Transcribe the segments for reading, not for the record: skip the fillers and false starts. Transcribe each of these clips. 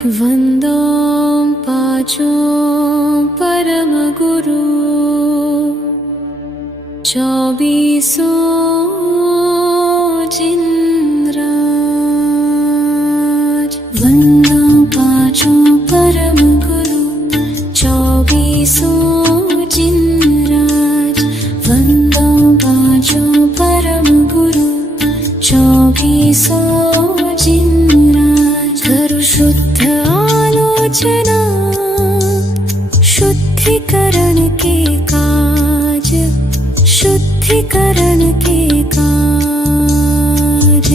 वन्दो पाचो परम गुरु, चौबीसो जिनराज। वन्दो पाचो परम गुरु, चौबीसो जिनराज। वन्दो पाचो परम गुरु, चौबीसो जिनराज। करु शुद्ध आलोचना, शुद्धिकरण के काज, शुद्धिकरण के काज।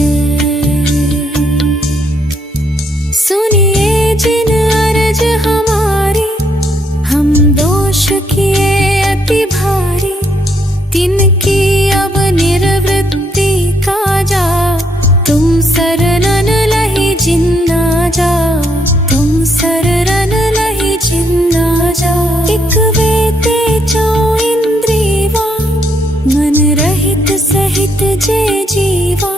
सुनिए जिन अर्ज हमारी, हम दोष किए अति भारी, तिनकी अब निर्वृत्ति काजा। तुम शरणन लहि जिन्ना जा, तुम शरणन लहि जिन्ना जा। एक वेते चौ इंद्रियवा, मन रहित सहित जे जीवा।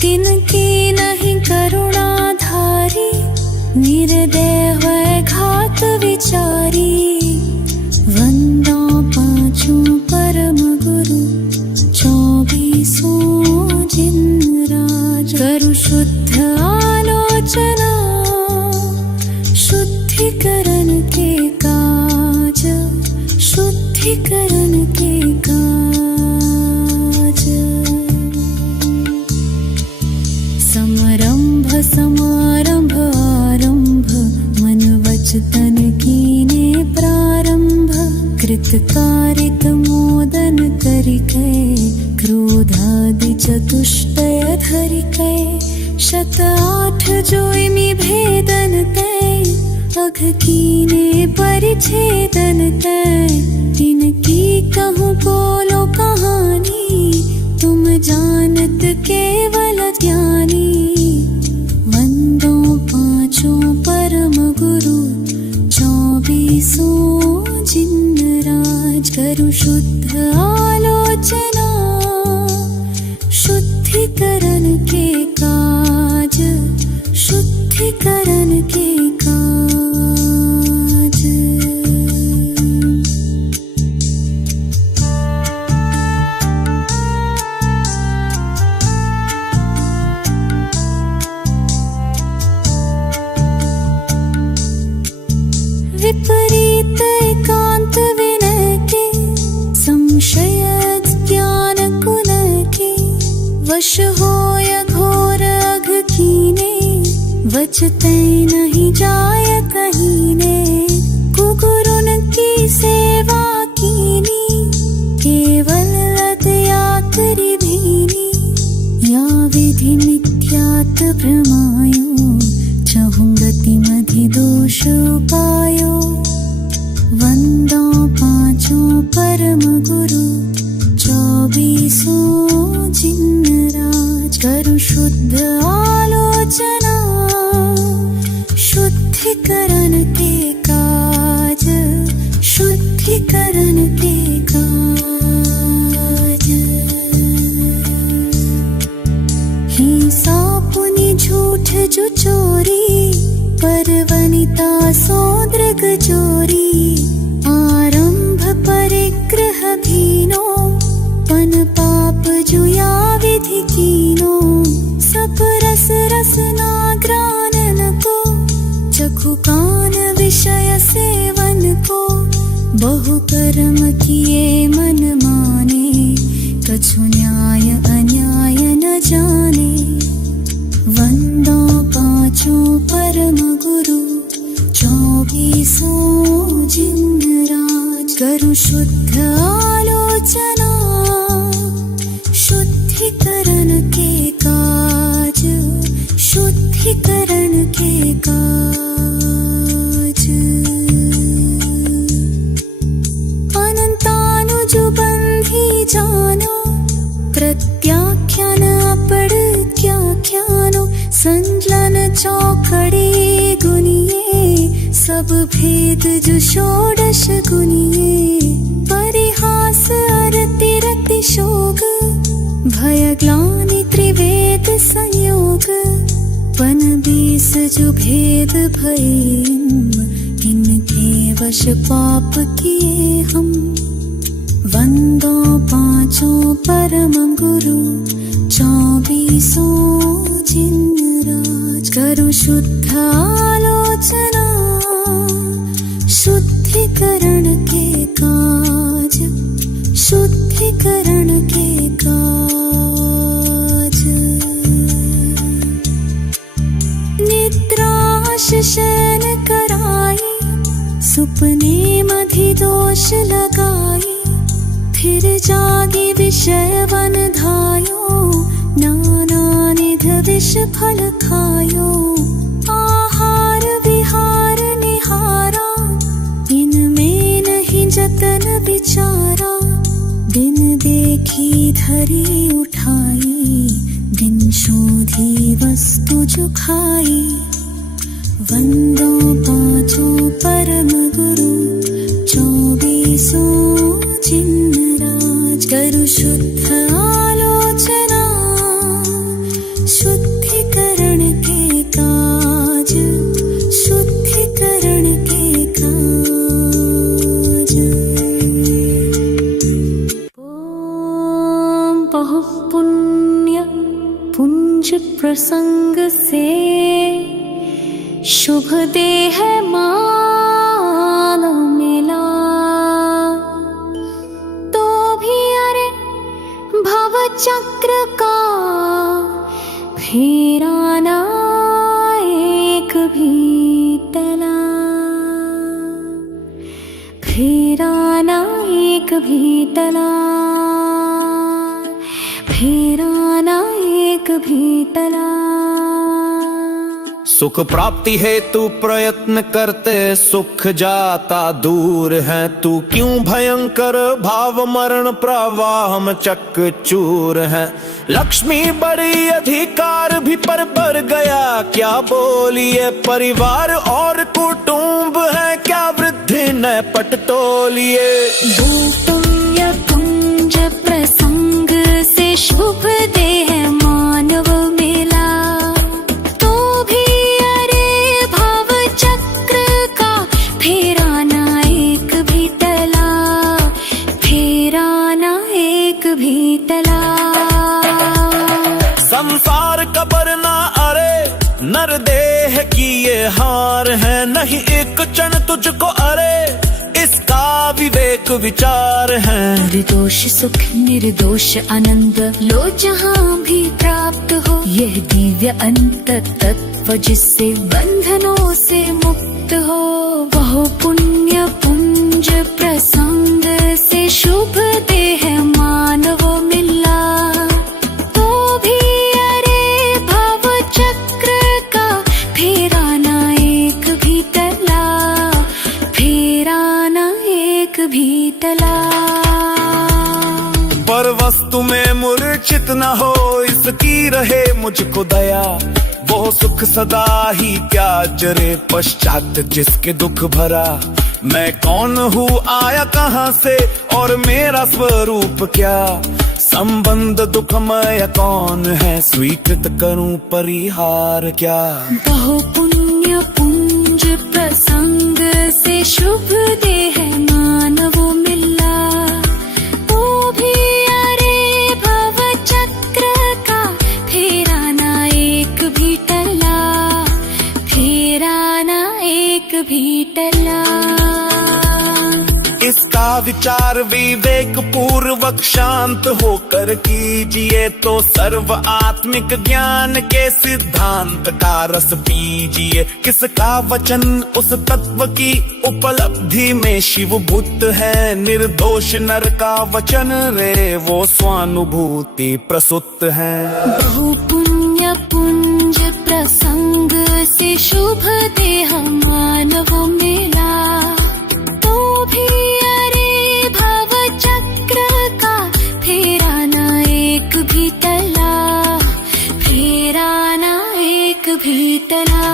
तिनकी नहीं करुणा धारी, निर्दय है घात विचारी। वंदो पाचो परम गुरु, चौबीसो जिनराज। करु शुद्ध आलोचना, शुद्धिकरण के काज, शुद्धिकरण के काज। समरंभ समारंभ आरंभ, मन वच तन कीने प्रारंभ। कृतकारित मोदन करिकै, क्रोधादि चतुष्टय धरिकै। शत आठ जोइमि भेदन तै, अघ कीने परिच्छेदन तै। तिनकी कहूँ बोलो कहानी, तुम जानत केवल ज्ञानी। वंदो पाचो परम गुरु, चौबीसो जिनराज। करु शुद्ध आलोचना, शुद्धिकरण के काज, शुद्धिकरण के काज। विपरीत एकांत विनय के, संशय ज्ञान कुन के। वश होय घोर अघ कीने, वचतै नहीं जाय कहीने। कुगुरुन की सेवा कीनी, केवल लदया करि भीनी। या विधि मिथ्यात भ्रमायो, चहुं गति मधि दोष उपायो। वंदो पाचो परम गुरु, चौबीसो जिनराज। करु शुद्ध आलोचना, शुद्धिकरण के काज, शुद्धिकरण के काज। हिंसा पुनि झूठ जो चोरी, परवनिता सोदृग चोरी। आरंभ परिग्रह भीनो, पन पाप जुया विधि कीनो। सब रस रसना ग्रानन को, चखु कान विषय सेवन को। बहु कर्म किए मन माने, कछु न्याय अन्याय न जाने। वंदो पाचो परम गुरु, चौबीसो जिनराज। करु शुद्ध आलोचना, शुद्धिकरण के काज, शुद्धिकरण के काज। अनंतानुज बंधी जानो, प्रत्याख्यान अपड़त्याख्यानो। संजलन चौखड़ी गुनिये, सब भेद जो षोडश गुनिये। परिहास अरति रति शोक, भय ग्लानि त्रिवेद संयोग। पन बीस जो भेद भये इनके वश पाप किए हम। वंदो पांचों परम गुरु 24 जिन राज। करो शुद्ध आलोचना शुद्धिकरण के काज, शुद्धिकरण के काज। निद्राश शयन कराई सुपने मधिदोष लगाई। फिर जागी विषय वन धायो नाना निध विष फल खायो। आहार विहार निहारा इनमें नहीं जतन विचारा। दिन देखी धरी उठाई दिन शोधी वस्तु जो खाई। वंदो पांचों परम गुरु 24 जिन राज। करो शुद्ध आलोचना शुद्धिकरण के काज, शुद्धिकरण के काज। ओम बहुपुण्य पुंज प्रसंग से शुभ देह मान मिला। तो भी अरे भव चक्र का फेरा ना एक भी टला। फेरा ना एक भी टला। फेरा ना एक भी टला। सुख प्राप्ति हेतु प्रयत्न करते सुख जाता दूर है। तू क्यों भयंकर भाव मरण प्रवाह में चकचूर है। लक्ष्मी बड़ी अधिकार भी पर बढ़ गया क्या बोलिए। परिवार और कुटुंब है क्या वृद्धि न पटतोलिए। पुण्य पुंज प्रसंग से शुभ देह मानव मिला। संसार कबर ना अरे नर देह की ये हार है। नहीं एक क्षण तुझको अरे इसका विवेक विचार है। निर्दोष सुख निर्दोष आनंद लो जहाँ भी प्राप्त हो। यह दिव्य अंत तत्व जिससे बंधनों से मुक्त हो। बहु पुण्य पुंज प्रसंग से शुभ देह मानव मिला। तो भी अरे भव चक्र का फेरा ना एक भी टला। फेरा ना एक भी टला। पर वस्तु में मूर्छित न हो इसकी रहे मुझको दया। वो सुख सदा ही क्या जरे पश्चात जिसके दुख भरा। मैं कौन हूँ आया कहाँ से और मेरा स्वरूप क्या। संबंध दुखमय कौन है स्वीकृत करूं परिहार क्या। बहु पुण्य पुंज प्रसंग से शुभ देह मानव मिला। तो भी अरे भव चक्र का फेरा ना एक भी टला। फेरा ना एक भी टला। इसका विचार विवेक पूर्वक शांत होकर कीजिए। तो सर्व आत्मिक ज्ञान के सिद्धांत का रस पीजिए। किसका वचन उस तत्व की उपलब्धि में शिव भूत है। निर्दोष नर का वचन रे वो स्वानुभूति प्रसुत है। बहु पुण्य पुंज प्रसंग से शुभ देह मानव मिला। तो भी अरे भव चक्र का फेरा ना एक भी टला। फेरा ना एक भी टला।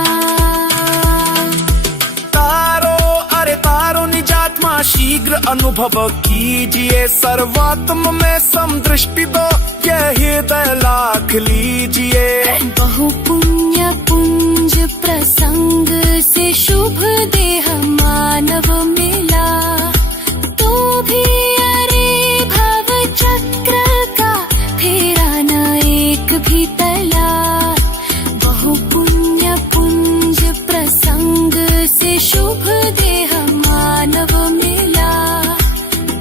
तारो निजात्मा शीघ्र अनुभव कीजिए। सर्वात्म में समदृष्टि दो यह हृदय लाख लीजिए। बहु पुण्य पुंज प्रसंग से शुभ देह मानव मिला, तो भी अरे भव चक्र का फेरा न एक भी टला। बहु पुण्य पुंज प्रसंग से शुभ देह मानव मिला,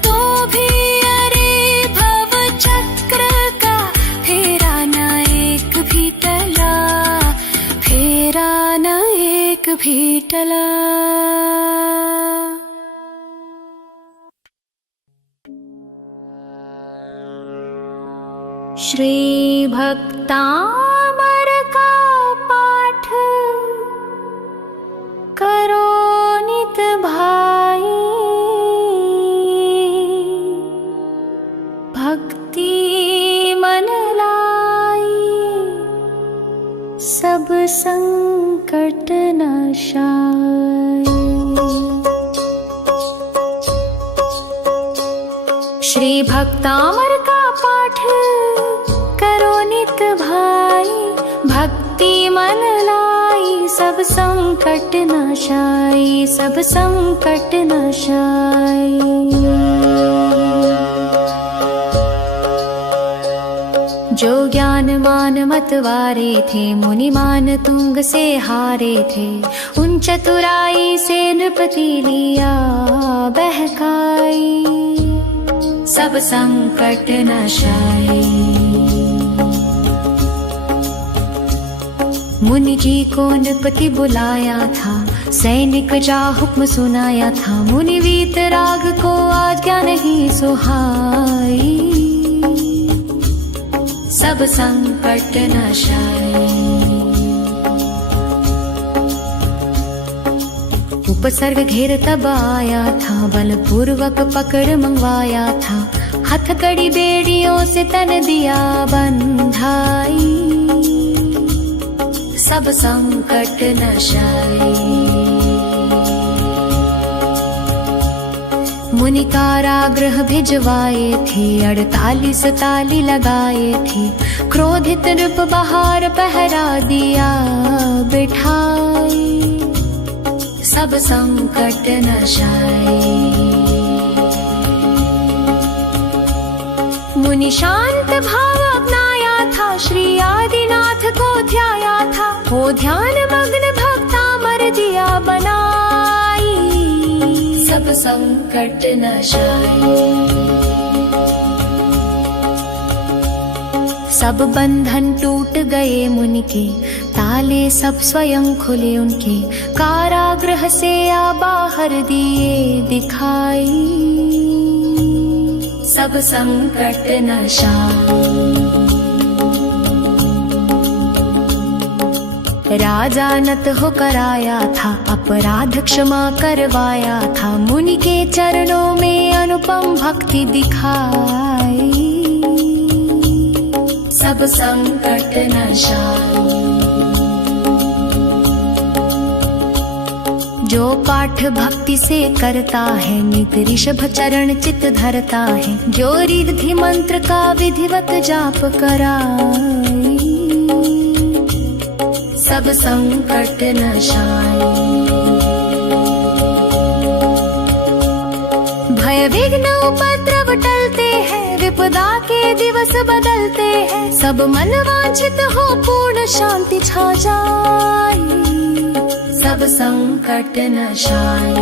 तो भी अरे भव चक्र का फेरा न एक भी टला, फेरा न एक भी टला। श्री भक्तामर का पाठ करो नित भाई, भक्ति मन लाई सब संकट नाशाय। श्री भक्तामर का पाठ करो नित भाई, भक्ति मन लाई सब संकट नाशाय, सब संकट नाशाय। जो ज्ञान मान मतवारे थे, मुनि मान तुंग से हारे थे, उन चतुराई से नृपति लिया बहकाई, सब संकट नाशाय। मुनि जी को नृपति बुलाया था, सैनिक जा हुक्म सुनाया था, मुनि वीतराग को आज्ञा नहीं सुहाई, सब संकट नाशाय। उपसर्ग घेर तब आया था, बलपूर्वक पकड़ मंगवाया था, हथकड़ी बेड़ियों से तन दिया बंधाई, सब संकट नाशाय। मुनि कारागृह भिजवाए थे, 48 ताली लगाए थे, क्रोधित नृप बाहर पहरा दिया बिठाई, सब संकट नाशाय। मुनि शांत भाव अपनाया था, श्री आदिनाथ को ध्याया था, हो ध्यान मग्न भक्तामर दिया बनाई, सब संकट नाशाय। सब बंधन टूट गए मुनि के, ताले सब स्वयं खुले उनके, कारागृह से आ बाहर दिए दिखाई, सब संकट नाशाय। राजा नत होकर आया था, अपराध क्षमा करवाया था, मुनि के चरणों में अनुपम भक्ति दिखाई, सब संकट नाशाय। जो पाठ भक्ति से करता है, नित ऋषभ चरण चित धरता है, जो रिद्धि मंत्र का विधिवत जाप कराई, सब संकट नाशाय। भय विघ्न उपद्रव टलते हैं, विपदा के दिवस बदलते हैं, सब मन वांछित हो पूर्ण शांति छा जाए, सब संकट नाशाय।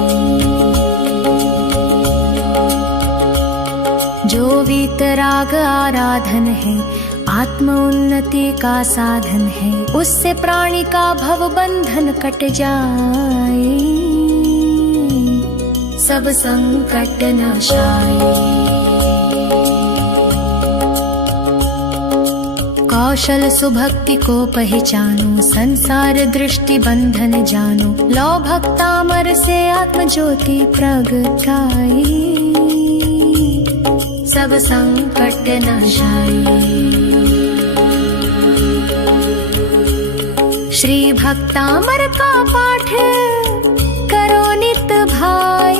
जो वीतराग आराधन है, आत्म उन्नति का साधन है, उससे प्राणी का भव बंधन कट जाए, सब संकट नाशाय। कौशल सुभक्ति को पहचानो, संसार दृष्टि बंधन जानो, लो भक्तामर से आत्म ज्योति प्रगटाई, सब संकट नाशाय। श्री भक्तामर का पाठ करो नित भाई,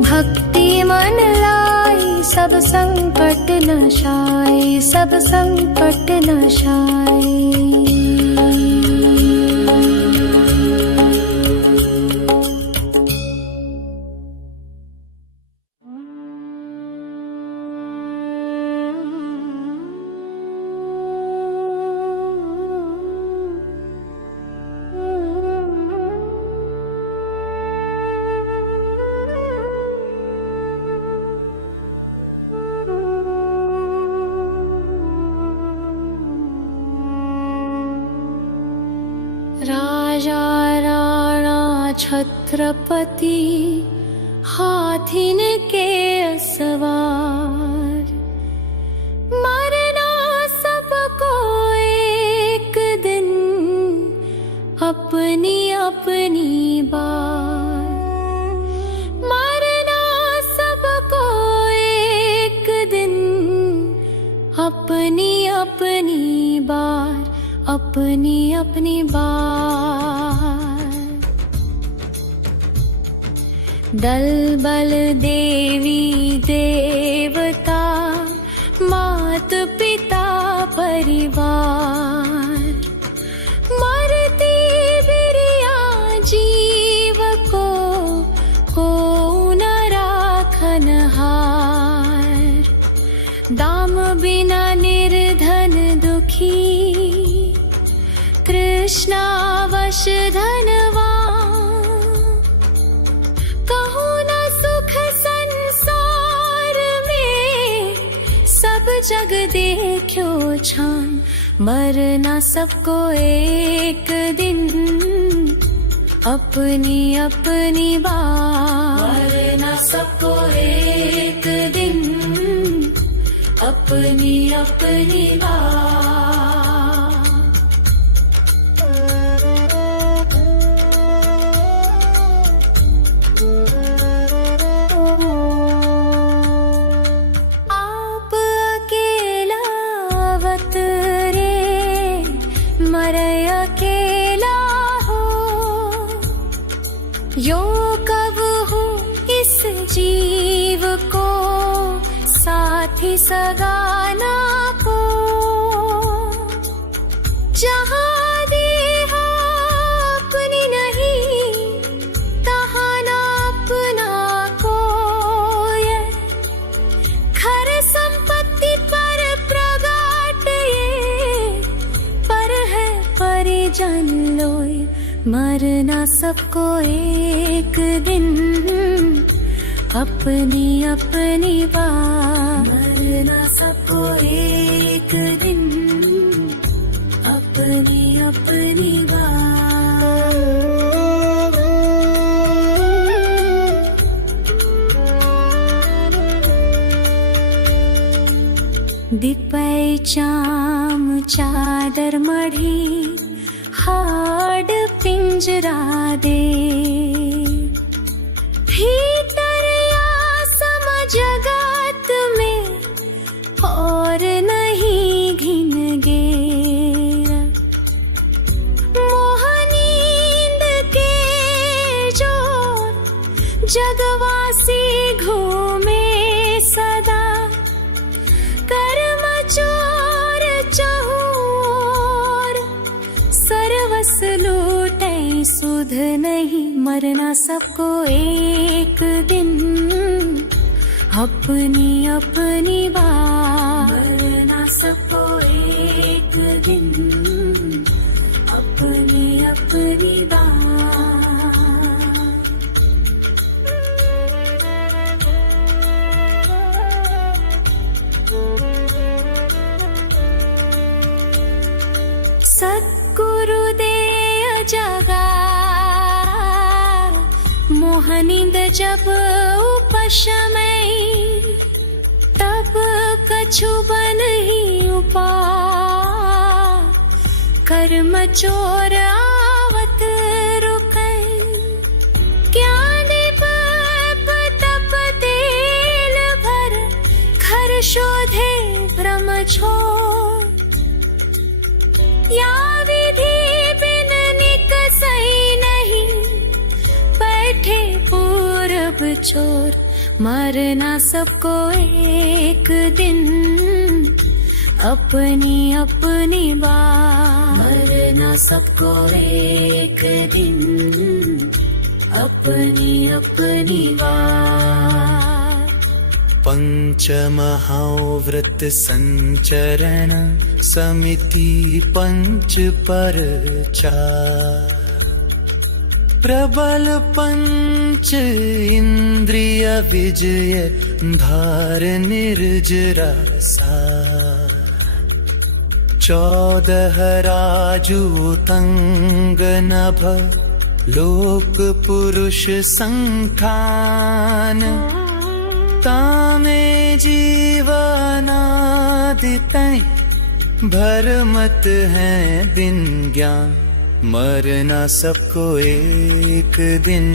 भक्ति मन लाई सब संकट नाशाय, सब संकट नाशाय। छत्रपति हाथिन के सवार। मरना सबको एक दिन अपनी अपनी बार। मरना सबको एक दिन अपनी अपनी बार, अपनी अपनी बार। दल बल देवी देवता मात पिता परिवार। मरती बिरिया जीव को न राखनहार। दाम बिना निर्धन दुखी कृष्णावश धनवान। कहूँ न सुख संसार में सब जग देखो छान। मरना सबको एक दिन अपनी अपनी बार। मरना सबको एक दिन अपनी अपनी बार। आप अकेला अवतरे मरे अकेला हो। यो कब हो इस जीव को साथी सगाना को। जहाँ देह अपनी नहीं तहाँ ना अपना कोई। खर संपत्ति पर प्रगाट ये पर है परिजन लोय। मरना सबको एक दिन अपनी अपनी बार। मरना सबको एक दिन अपनी अपनी बार। दिपै चाम चादर मढ़ी हाड पिंजरा दे। भीतर आसम जगत में और नहीं घिन गे। मोह नींद के जोर जगवासी घूमे सदा। कर्म चोर चहूर सर्वस लूटे सुध नहीं। मरना सबको एक दिन अपनी अपनी बार। मरना सबको एक दिन अपनी अपनी बार। सद्गुरुदेव जगा मोहनिंद जब उपशमय। तब कछु बन ही उपाय। कर्म चोर आवत रुकै। ज्ञान तप तेल भर घर शोधे भ्रम छोड़। या विधि बिन निकसई नहीं बैठे पूरब छोर। मरना सबको एक दिन अपनी अपनी बार। मरना सबको एक दिन अपनी अपनी बार। पंचमहाव्रत संचरण समिति पंच पर चार। प्रबल पंच इंद्रिय विजय धार निर्जरा सार। 14 राजूतंग नभ लोक पुरुष संखान तामे जीवनादितै भरमत है दिन ज्ञान मरना सबको एक दिन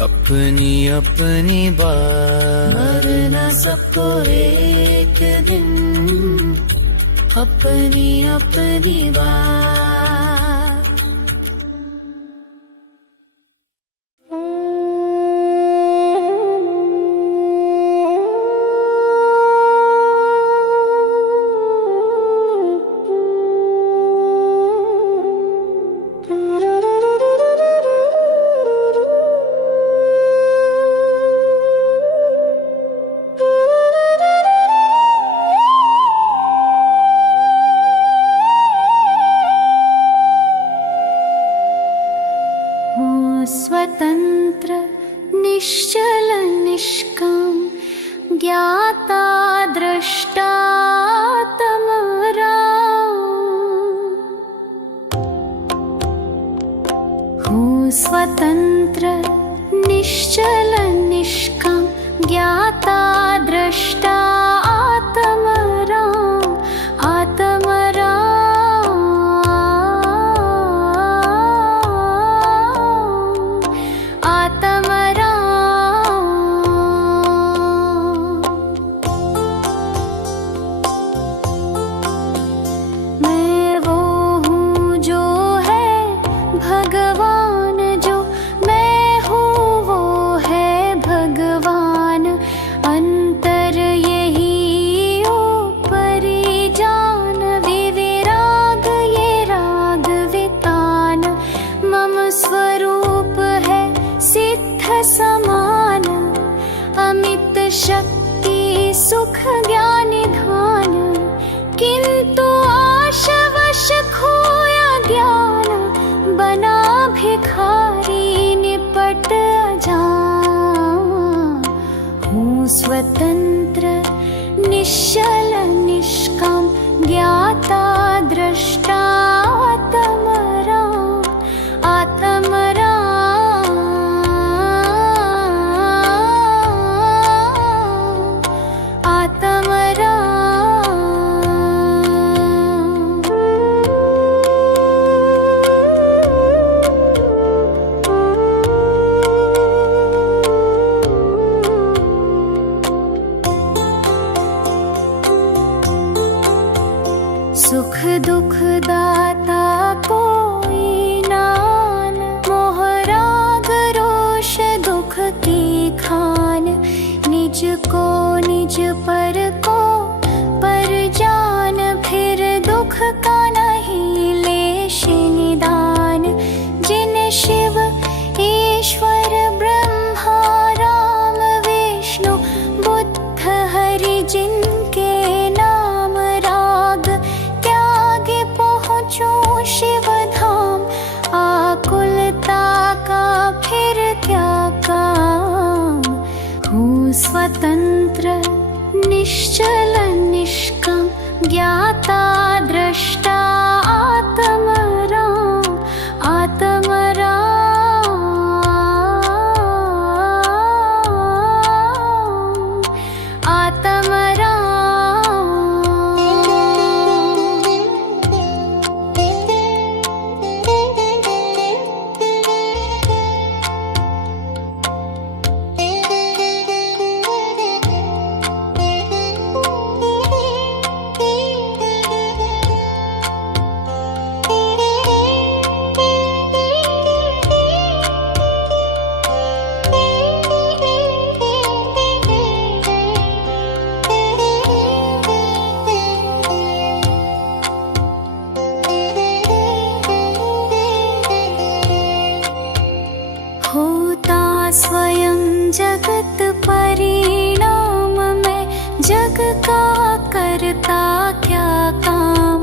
अपनी अपनी बात मरना सबको एक दिन अपनी अपनी बात। स्वतंत्र निश्चल निष्काम ज्ञाता दृष्टा तमराम। हूँ स्वतंत्र निश्चल निष्काम ज्ञाता दृष्टा आत्मराम आत्मराम समान अमित शक्ति सुख ज्ञान धान किंतु आशवश खोया ज्ञान बना भिखारी निपट अजान। हूँ स्वतंत्र निश्चल निष्काम ज्ञाता दृष्टा आत्मराम आत्मराम सुख दुख दाता कोई नान मोह राग रोष दुख की खान निज को निज पर को पर जान फिर दुख का नहीं लेश निदान। जिन शिव ईश्वर ब्रह्मा राम विष्णु बुद्ध हरि जिनके नाम राग त्यागे पहुँचो शिव धाम आकुलता का फिर क्या काम। हूँ स्वतंत्र निश्चल निष्काम ज्ञाता दृष्टा आत्मराम आत्मराम आत्मराम। होता स्वयं जगत परिणाम में जग का करता क्या काम।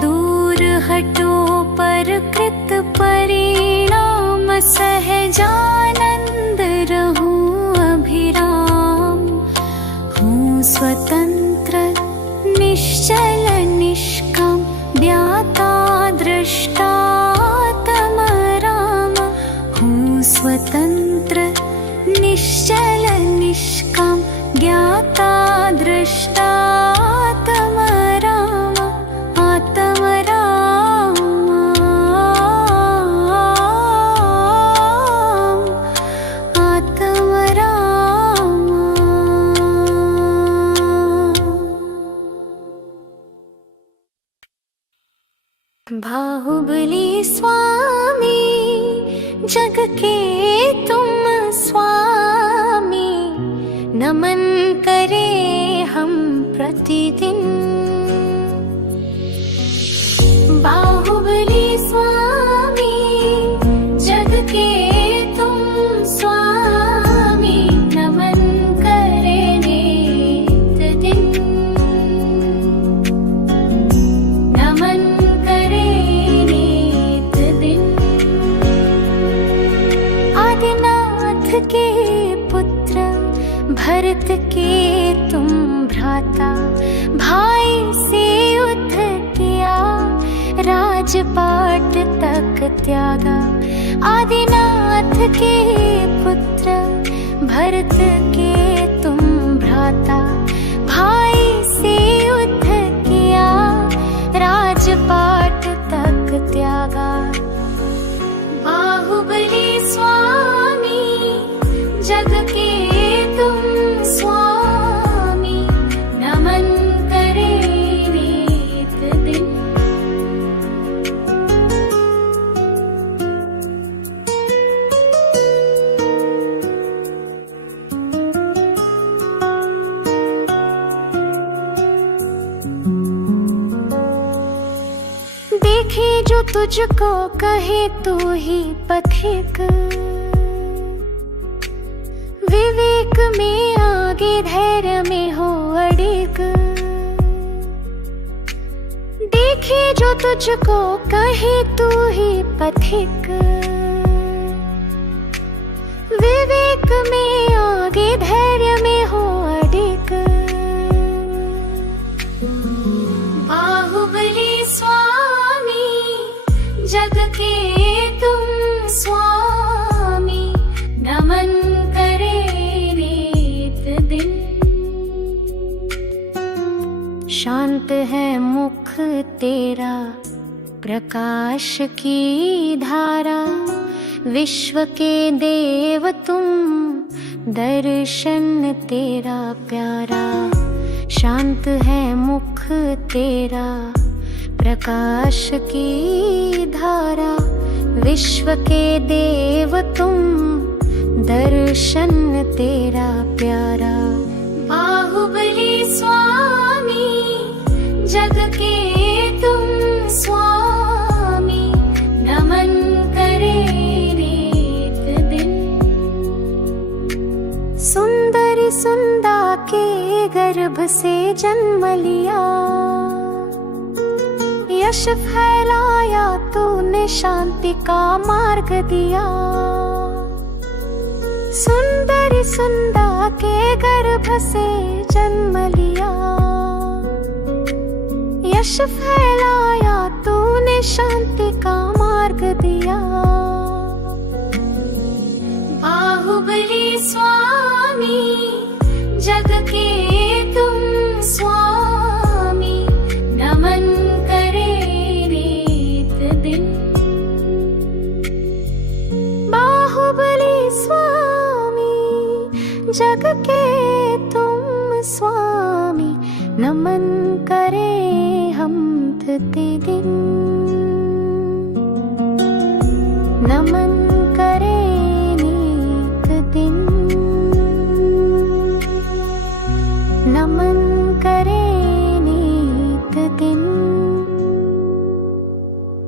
दूर हटो पर कृत परिणाम सहजानंद रहूं अभिराम। हूँ स्वतंत्र निश्चल निष्काम ज्ञाता दृष्टा आत्मराम स्वतंत्र निश्चल निष्काम ज्ञाता दृष्टा आत्म राम आत्म राम आत्म राम। बाहुबली स्वामी जग के तुम स्वामी, नमन करे हम प्रतिदिन। बाहुबली स्वामी जग के तुम स्वामी, नमन करे नित दिन। नमन करे नित दिन। आदिनाथ के पुत्र भरत के तुम भ्राता, भाई से युद्ध किया राजपाट तक त्यागा। आदिनाथ के पुत्र भरत के तुम भ्राता, भाई से युद्ध किया राजपाट तक त्यागा। बाहुबली स्वामी जग के तुम स्वामी, नमन करे नित दिन। देखे जो तुझको कहे तू ही पथिक, विवेक में आगे धैर्य में हो अड़िग। देखे जो तुझको कहे तू ही पथिक, विवेक में आगे धैर्य में हो अड़िग। बाहुबली स्वामी जग के तुम स्वामी, नमन करे नित दिन। शांत है मुख तेरा प्रकाश की धारा, विश्व के देव तुम दर्शन तेरा प्यारा। शांत है मुख तेरा प्रकाश की धारा, विश्व के देव तुम दर्शन तेरा प्यारा। बाहुबली स्वामी जग के तुम स्वामी, नमन करे नित दिन। सुंदरी सुंदा के गर्भ से जन्म लिया, यश फैलाया तूने शांति का मार्ग दिया। सुंदरी सुंदा के गर्भ से जन्म लिया, यश फैलाया तूने शांति का मार्ग दिया। बाहुबली स्वामी जग के तुम स्वामी, नमन करे नित दिन। बाहुबली स्वामी जग के तुम स्वामी, नमन करे हम प्रतिदिन।